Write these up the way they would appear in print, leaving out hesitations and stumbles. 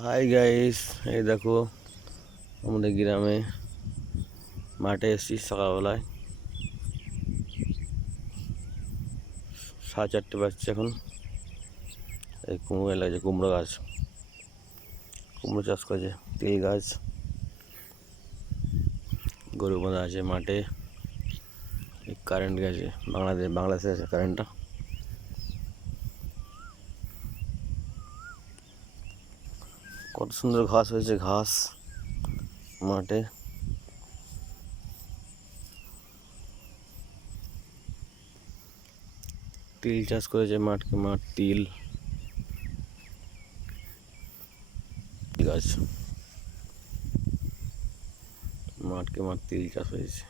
Hi guys, এই দেখো আমাদের গ্রামে মাঠে এসেছি সকালবেলায়। 4:30 বাজছে এখন। এই কুমড়ো লাগছে, কুমড়ো গাছ, কুমড়ো চাষ করেছে, তিল গাছ, গরু বাঁধা আছে মাঠে। কারেন্ট গেছে, বাংলাদেশে আছে কারেন্টটা। কত সুন্দর ঘাস হয়েছে, ঘাস মাঠে। তিল চাষ করেছে মাঠকে মাঠ, তিল গাছ, মাঠকে মাঠ তিল চাষ হয়েছে।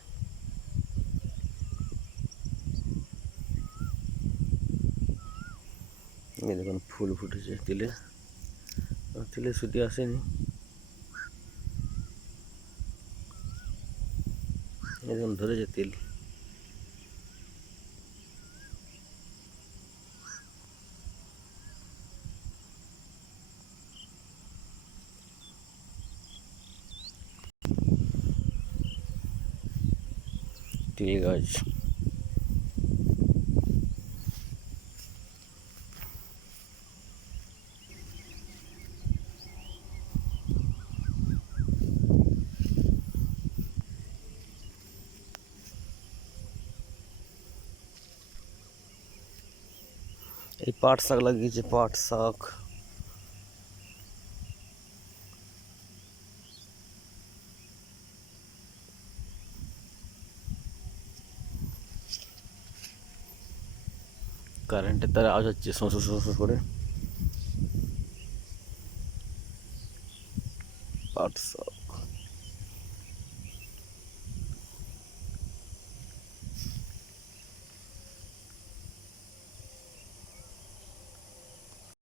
এই দেখুন ফুল ফুটেছে তিলে, তিলে ছুটি আসেনি। এই দেখুন ধরেছে তিল। তিল গাছ, এই পাট শাক লাগিয়েছে, পাট শাক। কারেন্টের তার আওয়াজ হচ্ছে শোঁ শোঁ শোঁ করে। পাট শাক।